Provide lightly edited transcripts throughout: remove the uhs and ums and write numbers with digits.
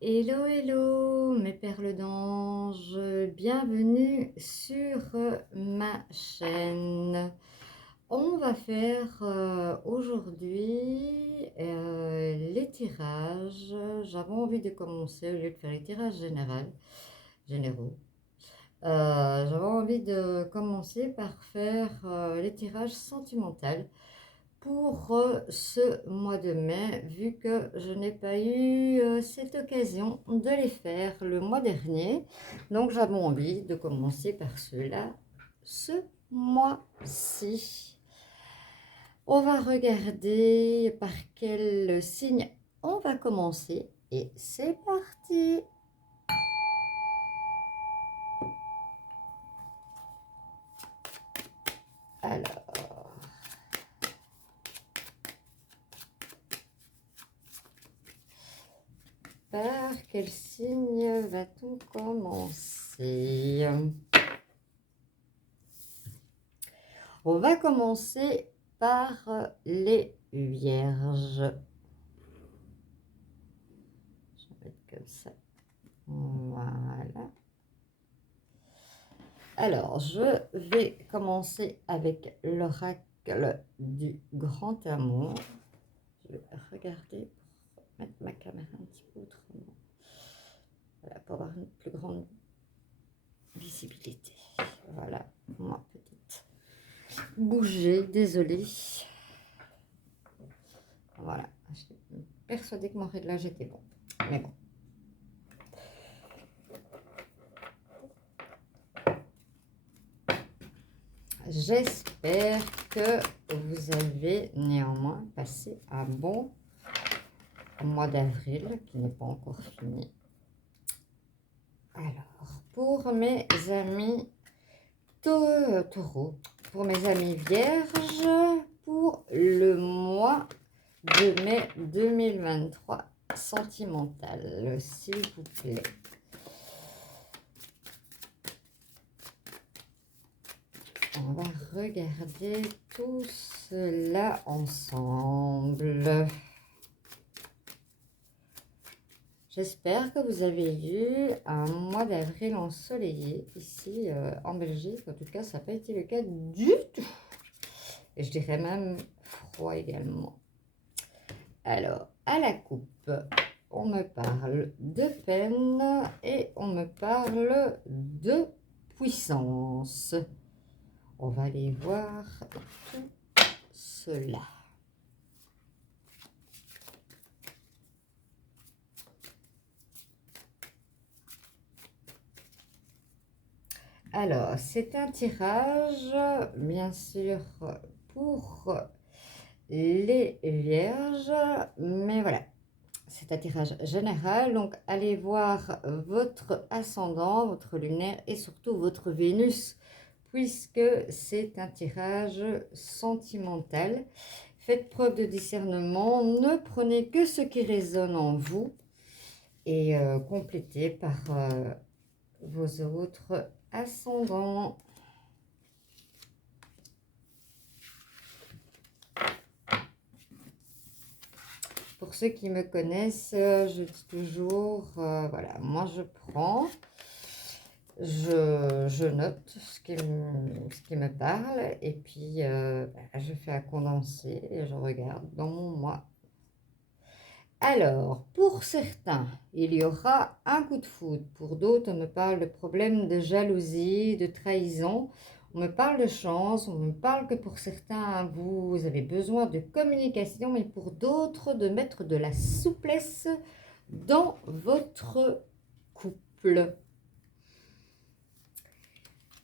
Hello, hello, mes perles d'ange, bienvenue sur ma chaîne. On va faire aujourd'hui les tirages. J'avais envie de commencer au lieu de faire les tirages généraux. J'avais envie de commencer par faire les tirages sentimentaux pour ce mois de mai, vu que je n'ai pas eu cette occasion de les faire le mois dernier. Donc j'avais envie de commencer par ceux-là ce mois-ci. On va regarder par quel signe on va commencer et c'est parti. Alors, par quel signe va-t-on commencer? On va commencer par les vierges. Je vais mettre comme ça. Voilà. Alors, je vais commencer avec l'oracle du grand amour. Je vais regarder pour mettre ma caméra un petit peu autrement. Voilà, pour avoir une plus grande visibilité. Voilà, moi, petite bouger, désolée. Voilà, je suis persuadée que mon réglage était bon. Mais bon. J'espère que vous avez néanmoins passé un bon mois d'avril qui n'est pas encore fini. Alors, pour mes amis taureaux, pour mes amis vierges, pour le mois de mai 2023 sentimental, s'il vous plaît. On va regarder tout cela ensemble. J'espère que vous avez eu un mois d'avril ensoleillé ici en Belgique. En tout cas, ça n'a pas été le cas du tout. Et je dirais même froid également. Alors, à la coupe, on me parle de peine et on me parle de puissance. On va aller voir tout cela. Alors, c'est un tirage, bien sûr, pour les vierges, mais voilà, c'est un tirage général, donc allez voir votre ascendant, votre lunaire et surtout votre Vénus, puisque c'est un tirage sentimental. Faites preuve de discernement, ne prenez que ce qui résonne en vous et complétez par vos autres ascendants. Pour ceux qui me connaissent, je dis toujours, voilà, moi je prends, je note ce qui me parle et puis je fais un condensé et je regarde dans mon moi. Alors, pour certains, il y aura un coup de foudre. Pour d'autres, on me parle de problèmes de jalousie, de trahison. On me parle de chance. On me parle que pour certains, vous avez besoin de communication. Et pour d'autres, de mettre de la souplesse dans votre couple.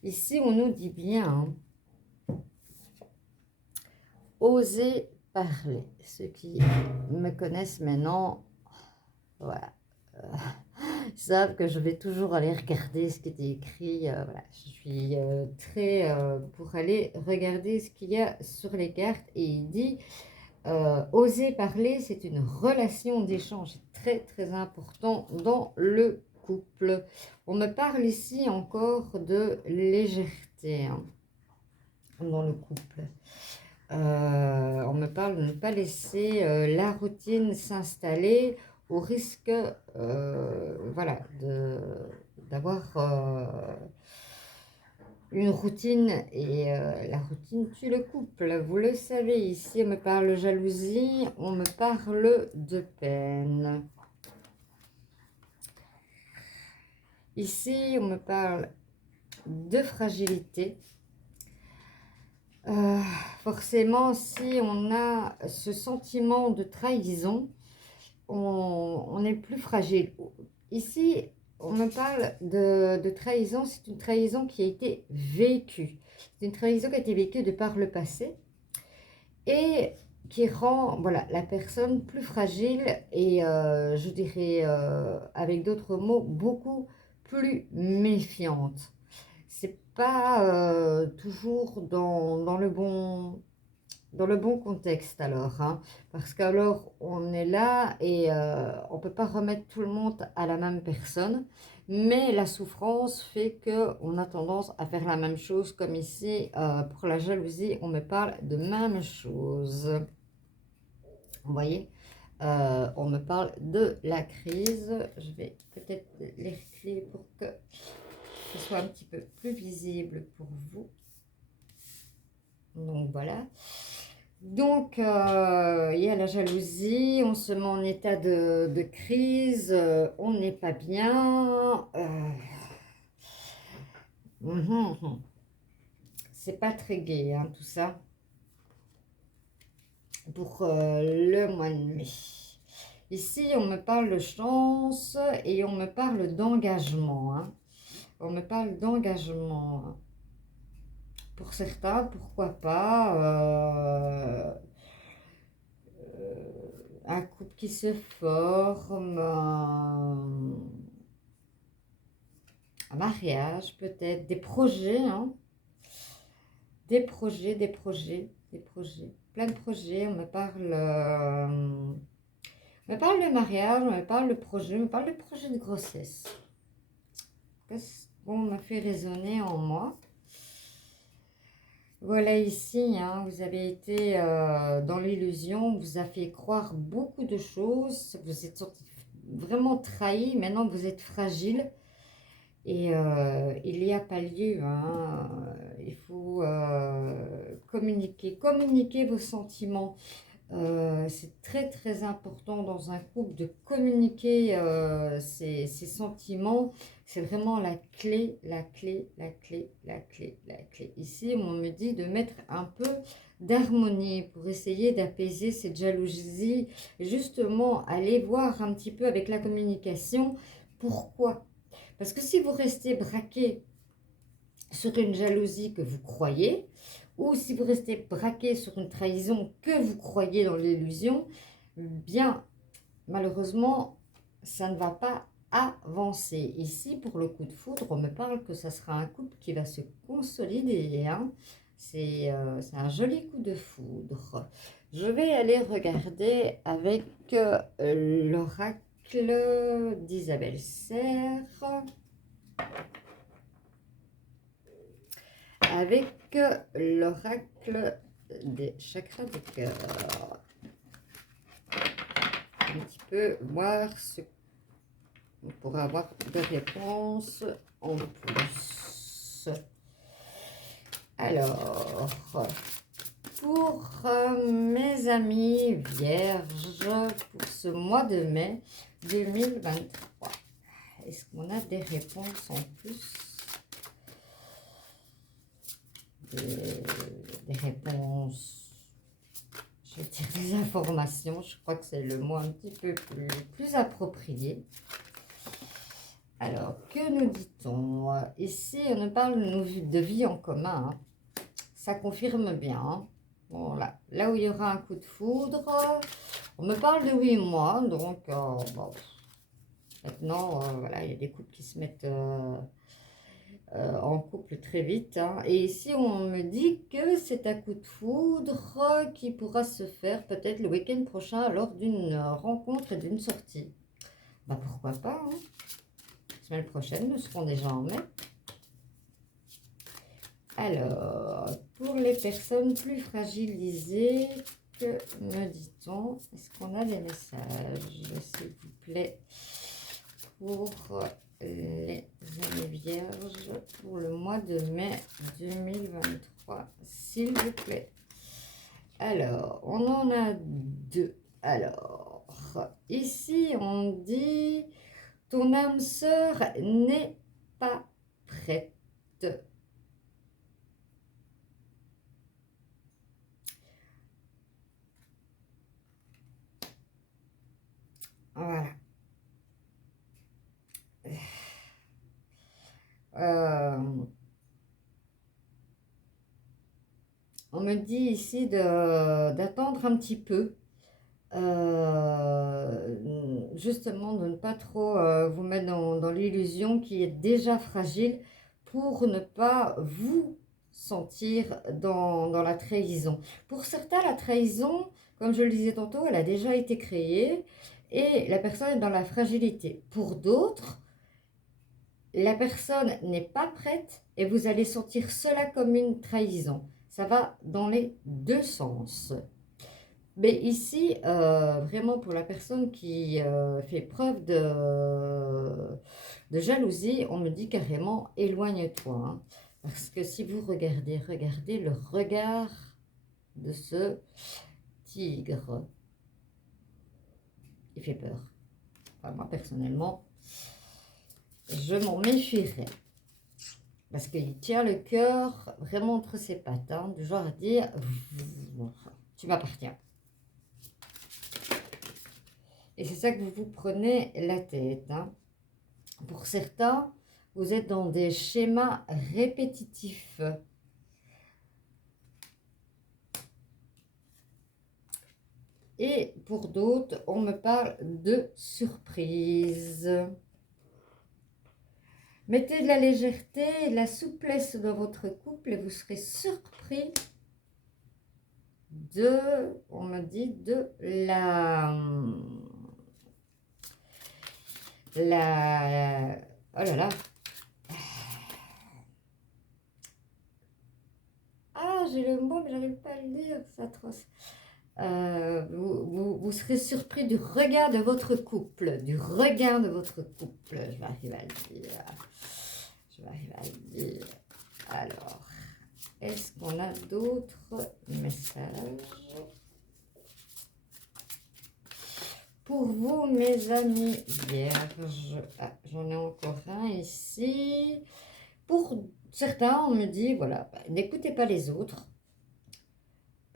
Ici, on nous dit bien, hein, oser parler. Ceux qui me connaissent maintenant, voilà. Ils savent que je vais toujours aller regarder ce qui était écrit. Voilà, je suis très pour aller regarder ce qu'il y a sur les cartes. Et il dit, oser parler, c'est une relation d'échange très très important dans le couple. On me parle ici encore de légèreté, hein, dans le couple. On me parle de ne pas laisser la routine s'installer. au risque voilà, d'avoir une routine et la routine tue le couple. Vous le savez, ici on me parle jalousie, on me parle de peine. Ici on me parle de fragilité. Forcément, si on a ce sentiment de trahison, on est plus fragile. Ici, on me parle de trahison, c'est une trahison qui a été vécue. C'est une trahison qui a été vécue de par le passé et qui rend voilà, la personne plus fragile et je dirais avec d'autres mots, beaucoup plus méfiante. C'est pas toujours dans le bon contexte alors, hein, parce qu'alors on est là et on ne peut pas remettre tout le monde à la même personne, mais la souffrance fait qu'on a tendance à faire la même chose, comme ici pour la jalousie, on me parle de même chose. Vous voyez, on me parle de la crise. Je vais peut-être les recler pour que ce soit un petit peu plus visible pour vous. Donc voilà. Donc, il y a la jalousie, on se met en état de crise, on n'est pas bien. C'est pas très gai, hein, tout ça, pour le mois de mai. Ici, on me parle de chance et on me parle d'engagement. Hein. On me parle d'engagement. Pour certains, pourquoi pas un couple qui se forme, un mariage peut-être, des projets, hein, des projets, plein de projets. On me parle de mariage, on me parle de projet, on me parle de projet de grossesse. Qu'est-ce qu'on m'a fait résonner en moi? Voilà ici, hein, vous avez été dans l'illusion, on vous a fait croire beaucoup de choses, vous êtes sorti vraiment trahi, maintenant vous êtes fragile et il n'y a pas lieu, hein, il faut communiquer vos sentiments. C'est très très important dans un couple de communiquer ses sentiments. C'est vraiment la clé, la clé, la clé, la clé, la clé. Ici, on me dit de mettre un peu d'harmonie pour essayer d'apaiser cette jalousie. Justement, aller voir un petit peu avec la communication. Pourquoi? Parce que si vous restez braqué sur une jalousie que vous croyez, ou si vous restez braqué sur une trahison que vous croyez dans l'illusion, bien, malheureusement, ça ne va pas avancer. Ici, pour le coup de foudre, on me parle que ça sera un couple qui va se consolider. Hein. C'est un joli coup de foudre. Je vais aller regarder avec l'oracle d'Isabelle Serre. Avec l'oracle des chakras du cœur. Un petit peu voir ce qu'on pourra avoir de réponses en plus. Alors, pour mes amis vierges, pour ce mois de mai 2023, est-ce qu'on a des réponses en plus? Des réponses, je vais dire des informations, je crois que c'est le mot un petit peu plus approprié. Alors, que nous dit-on? Ici, on nous parle de vie en commun, hein. Ça confirme bien. Hein. Bon, là où il y aura un coup de foudre, on me parle de 8 mois, donc bon, maintenant, voilà, il y a des couples qui se mettent en couple très vite. Hein. Et ici, on me dit que c'est un coup de foudre qui pourra se faire peut-être le week-end prochain lors d'une rencontre et d'une sortie. Bah pourquoi pas, hein. La semaine prochaine, nous serons déjà en mai. Alors, pour les personnes plus fragilisées, que me dit-on? Est-ce qu'on a des messages, s'il vous plaît, pour les amis vierges pour le mois de mai 2023, s'il vous plaît. Alors, on en a deux. Alors, ici, on dit « Ton âme sœur n'est pas prête ». Voilà. On me dit ici d'attendre un petit peu. Justement de ne pas trop vous mettre dans l'illusion qui est déjà fragile pour ne pas vous sentir dans la trahison. Pour certains, la trahison, comme je le disais tantôt, elle a déjà été créée et la personne est dans la fragilité. Pour d'autres, la personne n'est pas prête et vous allez sentir cela comme une trahison. Ça va dans les deux sens. Mais ici, vraiment pour la personne qui fait preuve de jalousie, on me dit carrément éloigne-toi. Hein, parce que si vous regardez le regard de ce tigre, il fait peur. Enfin, moi personnellement, je m'en méfierais. Parce qu'il tient le cœur vraiment entre ses pattes, hein, du genre à dire tu m'appartiens. Et c'est ça que vous vous prenez la tête. Hein. Pour certains, vous êtes dans des schémas répétitifs. Et pour d'autres, on me parle de surprise. Mettez de la légèreté et de la souplesse dans votre couple et vous serez surpris on me dit, de oh là là. Ah, j'ai le mot, mais j'arrive pas à le dire, c'est atroce. Vous serez surpris du regard de votre couple, Je vais arriver à le dire. Alors, est-ce qu'on a d'autres messages pour vous, mes amis vierges? Ah, j'en ai encore un ici. Pour certains, on me dit, voilà, n'écoutez pas les autres.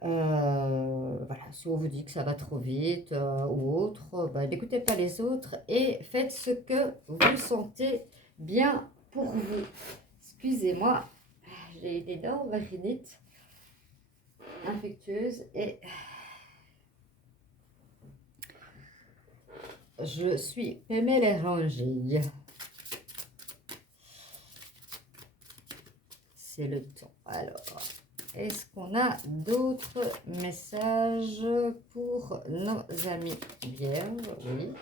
Voilà, si on vous dit que ça va trop vite ou autre, n'écoutez pas les autres et faites ce que vous sentez bien pour vous. Excusez-moi, j'ai une énorme rhinite infectieuse et je suis pémélérangée. C'est le temps. Alors, est-ce qu'on a d'autres messages pour nos amis vierges? Oui.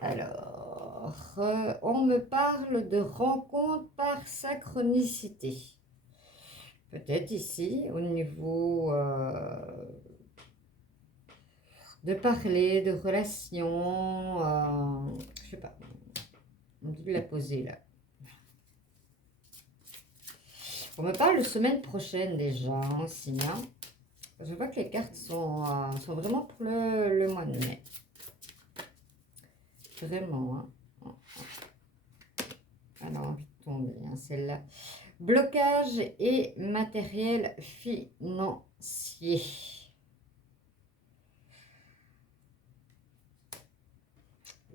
Alors, on me parle de rencontre par synchronicité. Peut-être ici, au niveau de parler, de relations, je sais pas, on me dit de la poser là. On me parle de semaine prochaine déjà, aussi. Hein. Je vois que les cartes sont vraiment pour le mois de mai. Vraiment. Hein. Elle a envie de tomber, hein, celle-là. Blocage et matériel financier.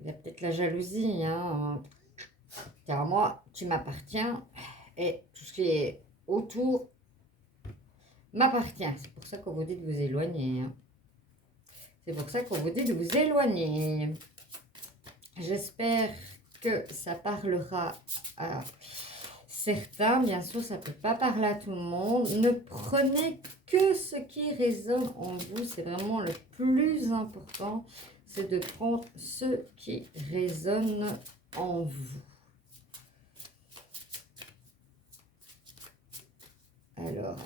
Il y a peut-être la jalousie. Hein. Car moi, tu m'appartiens. Et tout ce qui est autour m'appartient. C'est pour ça qu'on vous dit de vous éloigner. Hein. C'est pour ça qu'on vous dit de vous éloigner. J'espère que ça parlera à certains. Bien sûr, ça ne peut pas parler à tout le monde. Ne prenez que ce qui résonne en vous. C'est vraiment le plus important. C'est de prendre ce qui résonne en vous. Alors,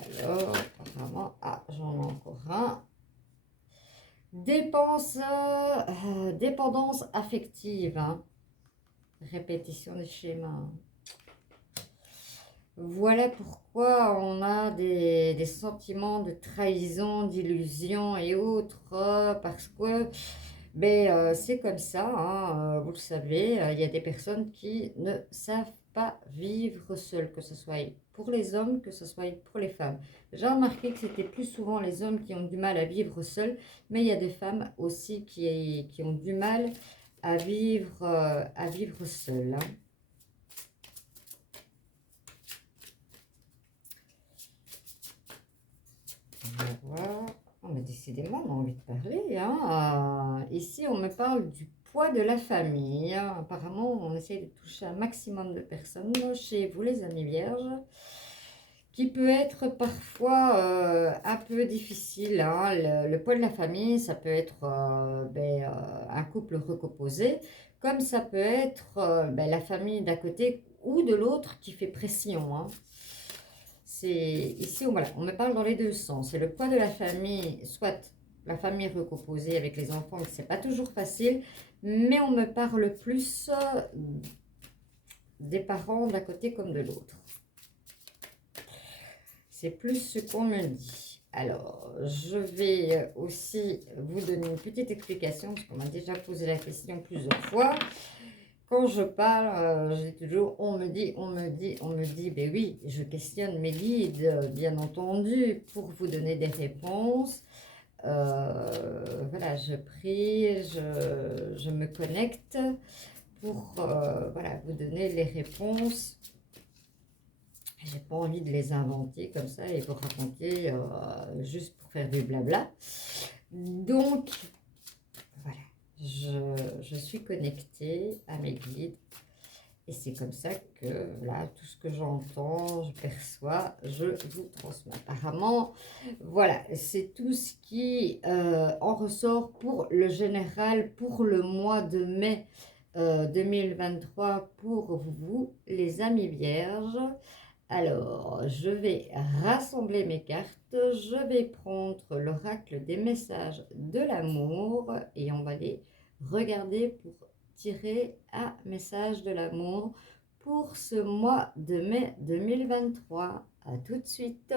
apparemment, j'en ai encore un. Dépendance affective, hein. Répétition des schémas. Voilà pourquoi on a des sentiments de trahison, d'illusion et autres, parce que c'est comme ça, hein, vous le savez, il y a des personnes qui ne savent pas vivre seules, que ce soit pour les hommes, que ce soit pour les femmes. J'ai remarqué que c'était plus souvent les hommes qui ont du mal à vivre seuls, mais il y a des femmes aussi qui ont du mal à vivre seules, hein. Voilà. Oh, mais décidément, on a envie de parler, hein. Ici, on me parle du poids de la famille, hein. Apparemment, on essaie de toucher un maximum de personnes chez vous, les amis vierges, qui peut être parfois un peu difficile, hein. Le poids de la famille, ça peut être un couple recomposé, comme ça peut être la famille d'à côté ou de l'autre qui fait pression, hein. Ici, voilà, on me parle dans les deux sens. C'est le poids de la famille, soit la famille recomposée avec les enfants, c'est pas toujours facile, mais on me parle plus des parents d'un côté comme de l'autre. C'est plus ce qu'on me dit. Alors, je vais aussi vous donner une petite explication, parce qu'on m'a déjà posé la question plusieurs fois. Quand je parle, je dis toujours, on me dit, ben oui, je questionne mes guides, bien entendu, pour vous donner des réponses. Voilà, je prie, je me connecte pour voilà, vous donner les réponses. J'ai pas envie de les inventer comme ça et vous raconter juste pour faire du blabla. Donc, voilà, je suis connectée à mes guides. Et c'est comme ça que, là, tout ce que j'entends, je perçois, je vous transmets. Apparemment, voilà, c'est tout ce qui en ressort pour le général, pour le mois de mai 2023, pour vous, les amis vierges. Alors, je vais rassembler mes cartes, je vais prendre l'oracle des messages de l'amour et on va les regarder pour tirer un message de l'amour pour ce mois de mai 2023. À tout de suite.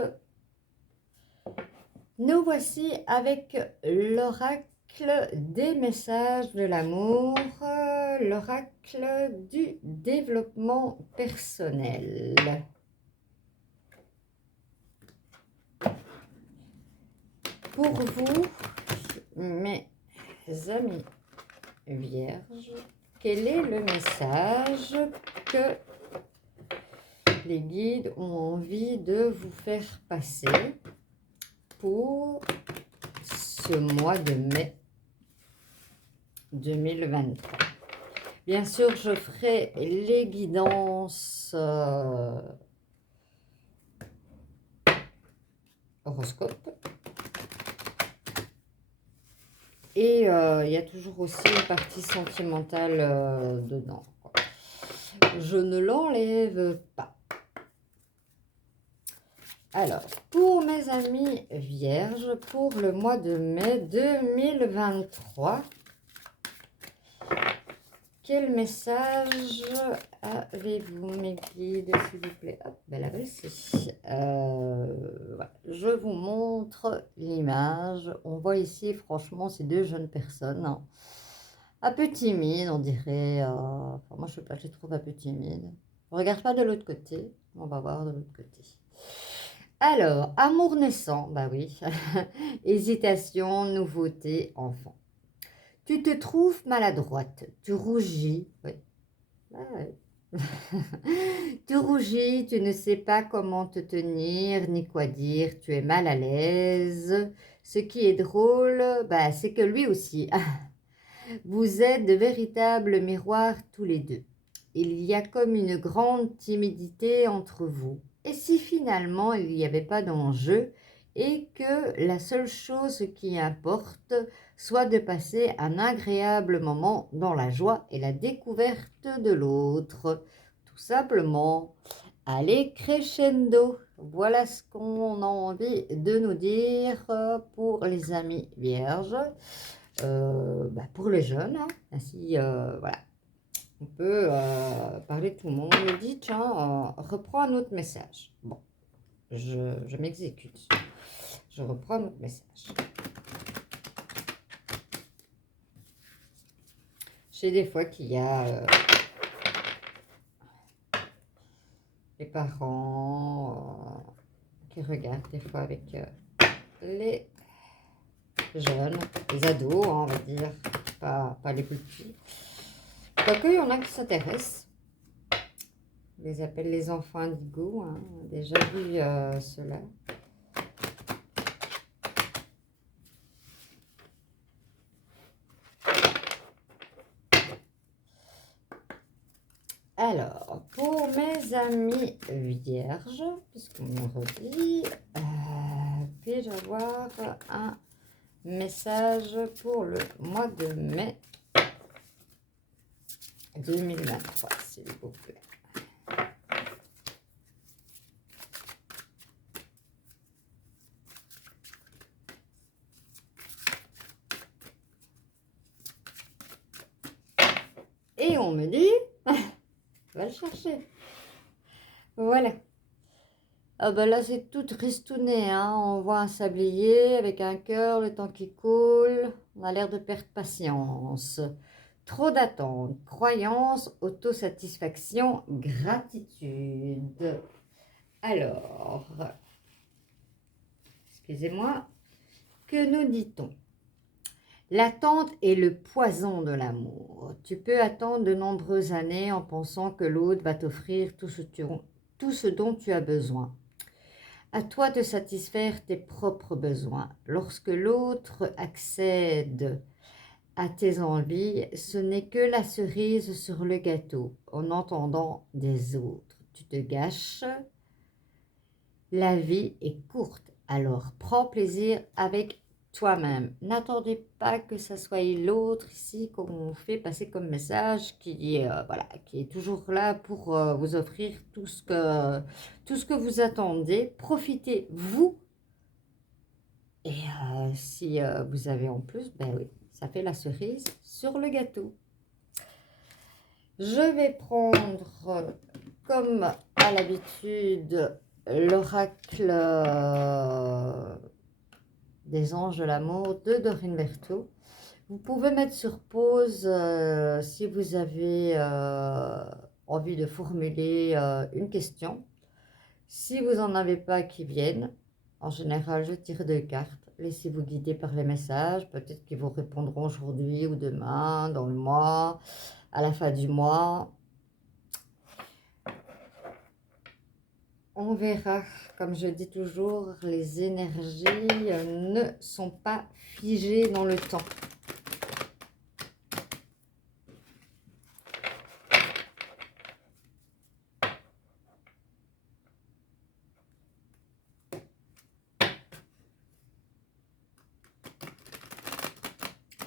Nous voici avec l'oracle des messages de l'amour, l'oracle du développement personnel. Pour vous, mes amis vierges, quel est le message que les guides ont envie de vous faire passer pour ce mois de mai 2023? Bien sûr, je ferai les guidances horoscope. Et il y a toujours aussi une partie sentimentale dedans. Je ne l'enlève pas. Alors, pour mes amis vierges, pour le mois de mai 2023, quel message avez-vous, mes guides, s'il vous plaît? Hop, la voici. Voilà. Je vous montre l'image. On voit ici, franchement, ces deux jeunes personnes, hein, un peu timides, on dirait. Enfin, moi, je sais pas, je les trouve un peu timides. On regarde pas de l'autre côté. On va voir de l'autre côté. Alors, amour naissant, bah oui. Hésitation, nouveauté, enfant. Tu te trouves maladroite, tu rougis, oui. Ah, oui. Tu rougis, tu ne sais pas comment te tenir, ni quoi dire, tu es mal à l'aise. Ce qui est drôle, c'est que lui aussi, vous êtes de véritables miroirs tous les deux. Il y a comme une grande timidité entre vous. Et si finalement il n'y avait pas d'enjeu et que la seule chose qui importe soit de passer un agréable moment dans la joie et la découverte de l'autre. Tout simplement, allez crescendo. Voilà ce qu'on a envie de nous dire pour les amis vierges, pour les jeunes. Hein. Ainsi, voilà, on peut parler de tout le monde. On me dit, tiens, reprends un autre message. Bon, je m'exécute. Je reprends un autre message. Je sais des fois qu'il y a les parents qui regardent des fois avec les jeunes, les ados, hein, on va dire, pas les plus petits. Quoique, il y en a qui s'intéressent. On les appelle les enfants indigo, hein. On a déjà vu cela. Alors, pour mes amis vierges, puisqu'on me redit, puis-je avoir un message pour le mois de mai 2023, s'il vous plaît. Et on me dit, va le chercher. Voilà. Ah ben là, c'est tout tristouné, hein. On voit un sablier avec un cœur, le temps qui coule. On a l'air de perdre patience. Trop d'attentes, croyance, autosatisfaction, gratitude. Alors, excusez-moi, que nous dit-on? L'attente est le poison de l'amour. Tu peux attendre de nombreuses années en pensant que l'autre va t'offrir tout ce dont tu as besoin. À toi de satisfaire tes propres besoins. Lorsque l'autre accède à tes envies, ce n'est que la cerise sur le gâteau en entendant des autres. Tu te gâches. La vie est courte, alors prends plaisir avec toi-même. N'attendez pas que ça soit l'autre ici qu'on fait passer comme message qui est toujours là pour vous offrir tout ce que vous attendez. Profitez vous. Et si vous avez en plus, ben oui, ça fait la cerise sur le gâteau. Je vais prendre, comme à l'habitude, l'oracle des anges de l'amour de Dorine Berthaud. Vous pouvez mettre sur pause si vous avez envie de formuler une question. Si vous n'en avez pas qui viennent, en général, je tire 2 cartes. Laissez-vous guider par les messages. Peut-être qu'ils vous répondront aujourd'hui ou demain, dans le mois, à la fin du mois. On verra. Comme je dis toujours, les énergies ne sont pas figées dans le temps.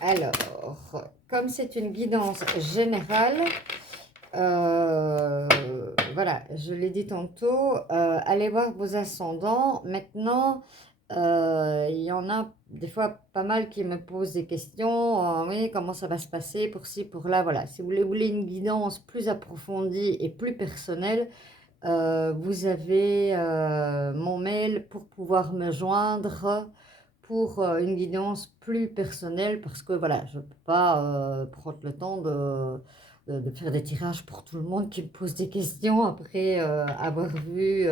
Alors, comme c'est une guidance générale, voilà, je l'ai dit tantôt, allez voir vos ascendants. Maintenant, il y en a des fois pas mal qui me posent des questions. Oui, comment ça va se passer pour ci, pour là, voilà. Si vous voulez une guidance plus approfondie et plus personnelle, vous avez mon mail pour pouvoir me joindre pour une guidance plus personnelle parce que voilà, je ne peux pas prendre le temps de faire des tirages pour tout le monde qui me pose des questions après avoir vu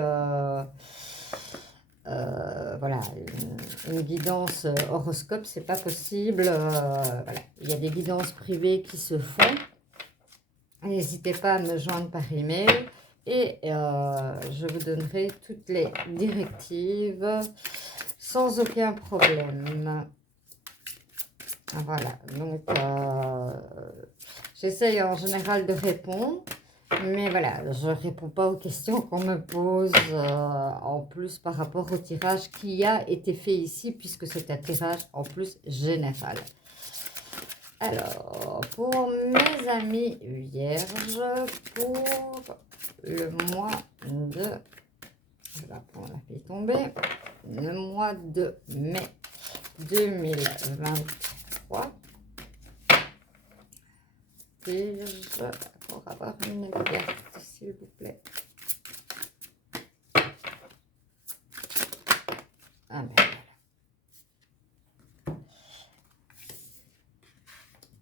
voilà, une guidance horoscope, c'est pas possible. Voilà. Il y a des guidances privées qui se font. N'hésitez pas à me joindre par email et je vous donnerai toutes les directives sans aucun problème. Voilà, donc j'essaye en général de répondre, mais voilà, je ne réponds pas aux questions qu'on me pose en plus par rapport au tirage qui a été fait ici, puisque c'est un tirage en plus général. Alors, pour mes amis vierges, pour le mois de Je la prends, la fais tomber. Le mois de mai 2023. Pige pour avoir une carte, s'il vous plaît. Ah ben voilà.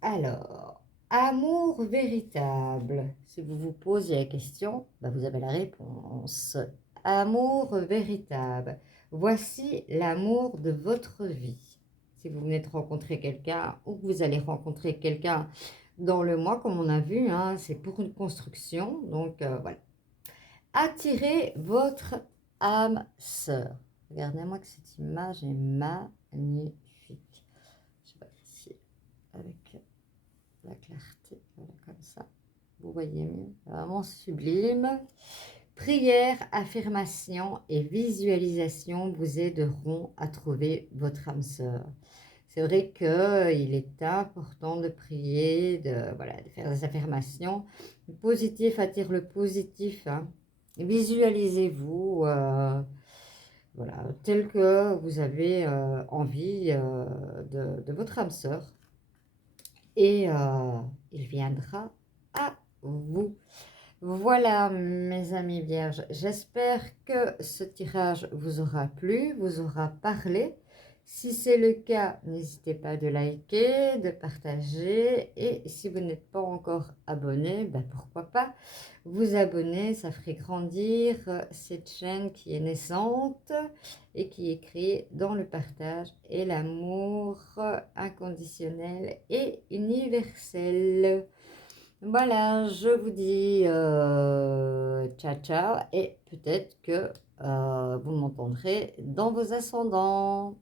Alors, amour véritable. Si vous vous posez la question, ben vous avez la réponse. Amour véritable. Voici l'amour de votre vie. Si vous venez de rencontrer quelqu'un ou que vous allez rencontrer quelqu'un dans le mois, comme on a vu, hein, c'est pour une construction. Donc, voilà. Attirez votre âme sœur. Regardez-moi que cette image est magnifique. Je vais ici avec la clarté, voilà, comme ça. Vous voyez mieux, vraiment sublime. Prière, affirmation et visualisation vous aideront à trouver votre âme sœur. C'est vrai qu'il est important de prier, voilà, de faire des affirmations. Le positif attire le positif. Hein. Visualisez-vous voilà, tel que vous avez envie de votre âme sœur. Et il viendra à vous. Voilà mes amis vierges, j'espère que ce tirage vous aura plu, vous aura parlé. Si c'est le cas, n'hésitez pas de liker, de partager et si vous n'êtes pas encore abonné, ben pourquoi pas vous abonner, ça ferait grandir cette chaîne qui est naissante et qui est créée dans le partage et l'amour inconditionnel et universel. Voilà, je vous dis ciao ciao et peut-être que vous m'entendrez dans vos ascendants.